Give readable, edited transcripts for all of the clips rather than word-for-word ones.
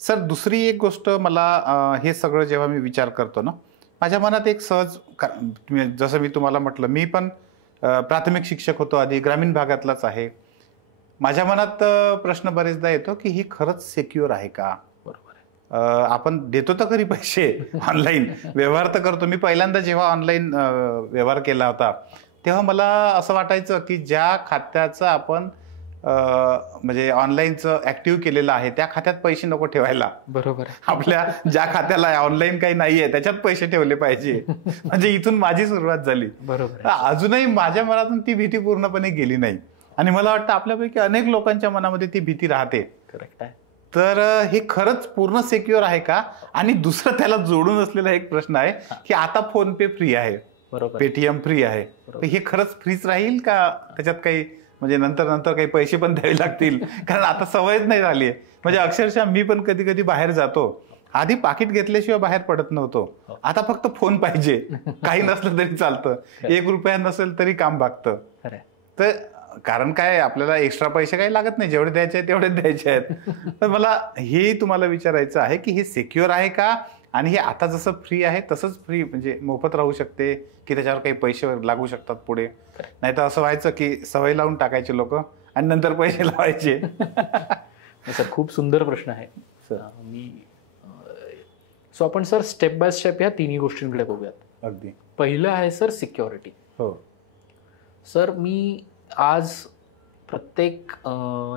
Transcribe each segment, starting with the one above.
Sir दुसरी एक गोष्ट मला हे सगळं जेव्हा मी विचार करतो ना, माझ्या मनात एक सहज जसं मी तुम्हाला म्हटलं, मी पण प्राथमिक शिक्षक होतो आधी, ग्रामीण भागातलाच आहे. माझ्या मनात प्रश्न बरेचदा येतो की ही खरंच सिक्युअर आहे का? बरोबर. आपण देतो तर खरी पैसे ऑनलाईन व्यवहार तर करतो. मी पहिल्यांदा जेव्हा ऑनलाईन व्यवहार केला होता तेव्हा मला असं वाटायचं की ज्या खात्याचं आपण म्हणजे ऑनलाईनचं ऍक्टिव्ह केलेलं आहे त्या खात्यात पैसे नको ठेवायला. बरोबर. आपल्या ज्या खात्याला ऑनलाईन काही नाहीये त्याच्यात पैसे ठेवले पाहिजे. म्हणजे इथून माझी सुरुवात झाली. बरोबर. अजूनही माझ्या मनातून ती भीती पूर्णपणे गेली नाही आणि मला वाटतं आपल्यापैकी अनेक लोकांच्या मनामध्ये ती भीती राहते. करेक्ट आहे. तर हे खरंच पूर्ण सिक्युअर आहे का? आणि दुसरं त्याला जोडून असलेला एक प्रश्न आहे की आता फोन पे फ्री आहे, बरोबर, पेटीएम फ्री आहे, हे खरंच फ्रीच राहील का? त्याच्यात काही म्हणजे नंतर काही पैसे पण द्यावे लागतील? कारण आता सवयच नाही झाली आहे. म्हणजे अक्षरशः मी पण कधी कधी बाहेर जातो, आधी पाकिट घेतल्याशिवाय बाहेर पडत नव्हतो, आता फक्त फोन पाहिजे. काही नसलं तरी चालतं, 1 रुपया नसेल तरी काम भागतं. तर कारण काय, आपल्याला एक्स्ट्रा पैसे काही लागत नाही, जेवढे द्यायचे आहेत तेवढेच द्यायचे आहेत. तर मला हे तुम्हाला विचारायचं आहे की हे सिक्युअर आहे का? आणि हे आता जसं फ्री आहे तसंच फ्री म्हणजे मोफत राहू शकते की त्याच्यावर काही पैसे लागू शकतात पुढे? नाही तर असं व्हायचं की सवय लावून टाकायचे लोक आणि नंतर पैसे लावायचे. सर खूप सुंदर प्रश्न आहे सर. सो आपण सर स्टेप बाय स्टेप या तिन्ही गोष्टींकडे बघूयात. अगदी. पहिलं आहे सर सिक्युरिटी. हो सर, मी आज प्रत्येक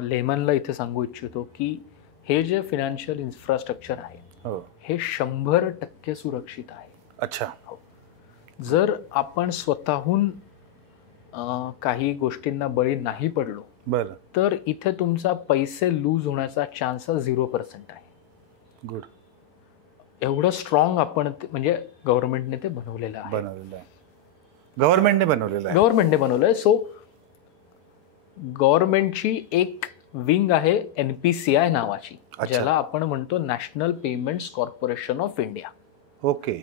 लेमनला इथे सांगू इच्छितो की हे जे फायनान्शियल इन्फ्रास्ट्रक्चर आहे हे 100% सुरक्षित आहे. अच्छा. हो. जर आपण स्वतःहून काही गोष्टींना बळी नाही पडलो बरं तर इथे तुमचा पैसे लूज होण्याचा चान्स 0% आहे. गुड. एवढं स्ट्रॉंग आपण म्हणजे गव्हर्नमेंटने ते बनवलेलं आहे. गव्हर्नमेंटने बनवलेलं आहे. सो गव्हर्नमेंटची एक विंग आहे NPCI नावाची, ज्याला आपण म्हणतो national payments corporation of India. Okay.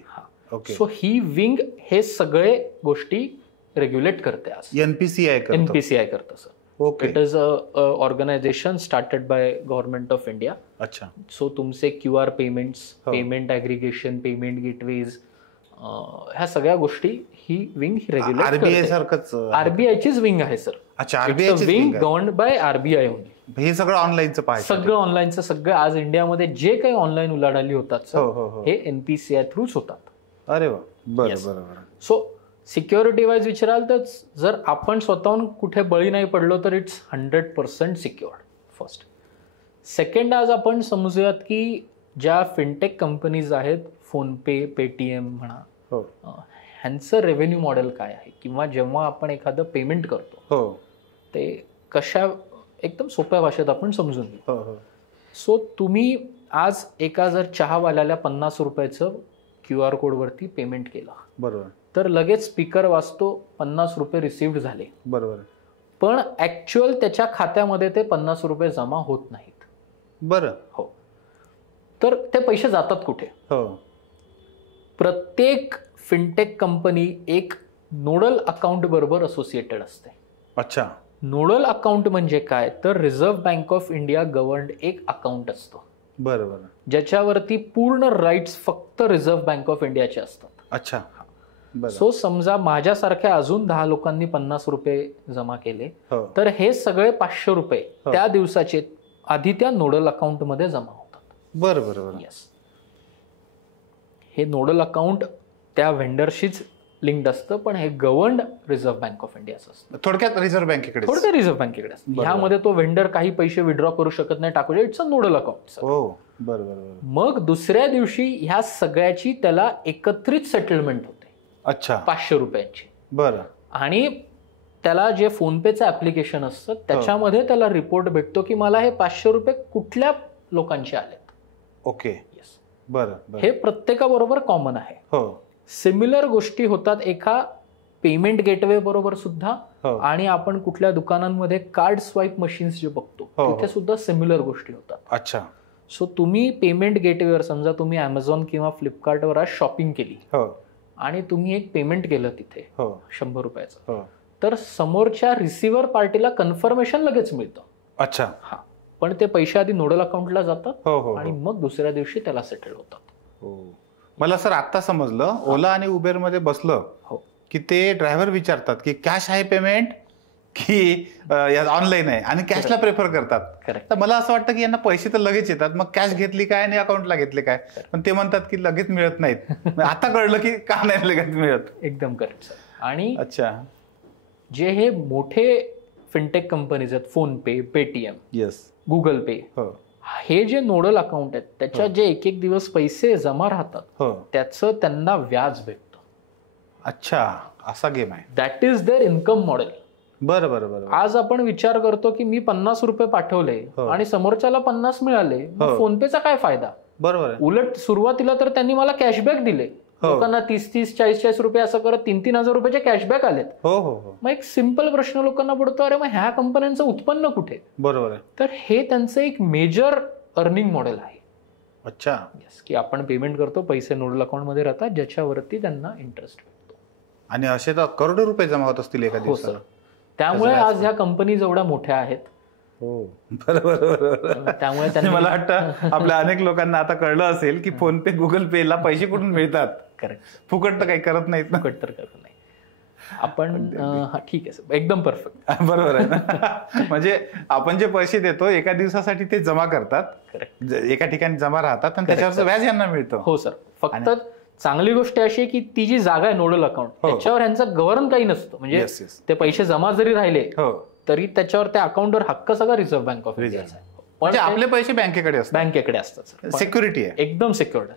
Okay. So ही विंग हे सगळे गोष्टी रेग्युलेट करते. NPCI करतं sir. Okay. It is a organisation started by government of India. अच्छा. सो तुमचे QR payments, payment aggregation, payment gateways, ह्या सगळ्या गोष्टी ही विंग रेग्युलेट करते. RBI सारखंच. RBIचीच विंग आहे सर. अच्छा. RBI wing governed by RBI only. हे सगळं ऑनलाईनचं पाहिजे. सगळं ऑनलाईनचं. सगळं आज इंडियामध्ये जे काही ऑनलाईन उलाढाली होतात सर हे NPCI थ्रूच होतात. अरे वा. बरं. सो सिक्युरिटी वाईज विचाराल तर जर आपण स्वतःहून कुठे बळी नाही पडलो तर इट्स 100% सिक्युअर्ड. फर्स्ट. सेकंड, आज आपण समजूयात की ज्या फिनटेक कंपनीज आहेत, फोनपे, पेटीएम म्हणा, ह्यांचं रेव्हेन्यू मॉडेल काय आहे, किंवा जेव्हा आपण एखादं पेमेंट करतो ते कशा, एकदम सोप्या भाषेत आपण समजून घेऊ. सो तुम्ही आज एका जर चहावाल्याला 50 रुपयाचं QR कोडवरती पेमेंट केलं, बरोबर, तर लगेच स्पीकर वाजतो 50 रुपये रिसिव्ड झाले, बरोबर. पण ऍक्च्युअल त्याच्या खात्यामध्ये ते 50 रुपये जमा होत नाहीत. बरं. हो. तर ते पैसे जातात कुठे? प्रत्येक फिनटेक कंपनी एक नोडल अकाउंट बरोबर असोसिएटेड असते. अच्छा. नोडल अकाउंट म्हणजे काय तर रिझर्व्ह बँक ऑफ इंडिया गव्हर्न्ड एक अकाउंट असतं, बरोबर, ज्याच्यावरती पूर्ण राईट्स फक्त रिझर्व्ह बँक ऑफ इंडियाचे असतात. अच्छा. सो समजा माझ्यासारख्या अजून 10 लोकांनी 50 रुपये जमा केले तर हे सगळे 500 रुपये त्या दिवसाचे आधी त्या नोडल अकाउंट मध्ये जमा होतात. बरोबर. येस. हे नोडल अकाउंट त्या व्हेंडरशीच लिंक्ड असतं, पण हे गव्हर्न्ड रिझर्व्ह बँक ऑफ इंडियाचं असतं. थोडक्यात रिझर्व्ह बँकेकडे असतं. ह्यामध्ये तो व्हेंडर काही पैसे विड्रॉ करू शकत नाही, टाकू शकत. It's a nodal account. बरोबर. मग दुसऱ्या दिवशी ह्या सगळ्याची त्याला एकत्रित सेटलमेंट होते. अच्छा. 500 रुपयांची. बरं. आणि त्याला जे फोनपेचं ऍप्लिकेशन असतं त्याच्यामध्ये त्याला रिपोर्ट भेटतो की मला हे 500 रुपये कुठल्या लोकांचे आलेत. ओके. येस. बरं. हे प्रत्येकाबरोबर कॉमन आहे. सिमिलर गोष्टी होतात एका पेमेंट गेटवे बरोबर सुद्धा, आणि आपण कुठल्या दुकानांमध्ये कार्ड स्वाईप मशीन्स जे बघतो तिथे सुद्धा सिमिलर गोष्टी होतात. अच्छा. सो तुम्ही पेमेंट गेटवेवर, समजा तुम्ही Amazon किंवा फ्लिपकार्टवर आज शॉपिंग केली आणि तुम्ही एक पेमेंट केलं तिथे 100 रुपयाचं, तर समोरच्या रिसिव्हर पार्टीला कन्फर्मेशन लगेच मिळतं. अच्छा. हा, पण ते पैसे आधी नोडल अकाउंटला जातात हो हो आणि मग दुसऱ्या दिवशी त्याला सेटल होतात. हो. मला सर आता समजलं, ओला आणि उबेर मध्ये बसलं हो की ते ड्रायव्हर विचारतात की कॅश आहे पेमेंट की ऑनलाईन आहे, आणि कॅशला प्रेफर करतात. करेक्ट. तर मला असं वाटतं की यांना पैसे तर लगेच येतात, मग कॅश घेतली काय आणि अकाउंटला घेतले काय, पण ते म्हणतात की लगेच मिळत नाहीत. मग आता कळलं की का नाही लगेच मिळत. एकदम करेक्ट सर. आणि अच्छा. जे हे मोठे फिनटेक कंपनीज आहेत, फोन पे, पेटीएम, येस. गुगल पे, हो हे जे नोडल अकाउंट आहेत त्याच्यात जे एक एक दिवस पैसे जमा राहतात हो. त्याचं त्यांना व्याज भेटतं. अच्छा, असा गेम आहे. That is their income model. बरं बरं बरं. आज आपण विचार करतो की मी 50 रुपये पाठवले हो. आणि समोरच्याला 50 मिळाले, हो. फोनपेचा काय फायदा. बरोबर आहे. उलट सुरुवातीला तर त्यांनी मला कॅशबॅक दिले. हो. लोकांना 30-30, 40-40 रुपये असं करत 3-3 हजार रुपयाचे कॅशबॅक आलेत. हो हो हो. मग एक सिंपल प्रश्न लोकांना पडतो, अरे मग ह्या कंपन्यांचं उत्पन्न कुठे. बरोबर आहे. तर हे त्यांचं एक मेजर अर्निंग मॉडेल आहे. अच्छा. येस, की आपण पेमेंट करतो, पैसे नोडल अकाउंट मध्ये राहतात ज्याच्यावरती त्यांना इंटरेस्ट भेटतो. आणि असे तर करोडो रुपये जमा होत असतील एका हो दिवसात. सर. त्यामुळे आज ह्या कंपनीज एवढ्या मोठ्या आहेत. हो बरोबर बरोबर. त्यामुळे आणि मला वाटतं आपल्या अनेक लोकांना आता कळलं असेल की फोन पे, गुगल पे ला पैसे कुठून मिळतात. करेक्ट. फुकट तर काही करत नाहीत ना. फुकट तर करत नाही आपण. हा ठीक आहे सर, एकदम परफेक्ट. बरोबर आहे ना. म्हणजे आपण जे पैसे देतो एका दिवसासाठी ते जमा करतात. करेक्ट. एका ठिकाणी जमा राहतात आणि त्याच्यावरचं व्याज यांना मिळतं. हो सर. फक्त चांगली गोष्ट अशी आहे की ती जी जागा आहे नोडल अकाउंट, त्याच्यावर ह्यांचं गव्हर्न काही नसतं. म्हणजे येस येस. ते पैसे जमा जरी राहिले हो. तरी त्याच्यावर त्या अकाउंटवर हक्क सगळा रिझर्व्ह बँक ऑफ इंडियाचा आहे. म्हणजे आपले पैसे बँकेकडे असतात. बँकेकडे असतात. सिक्युरिटी आहे. एकदम सिक्युअर्ड.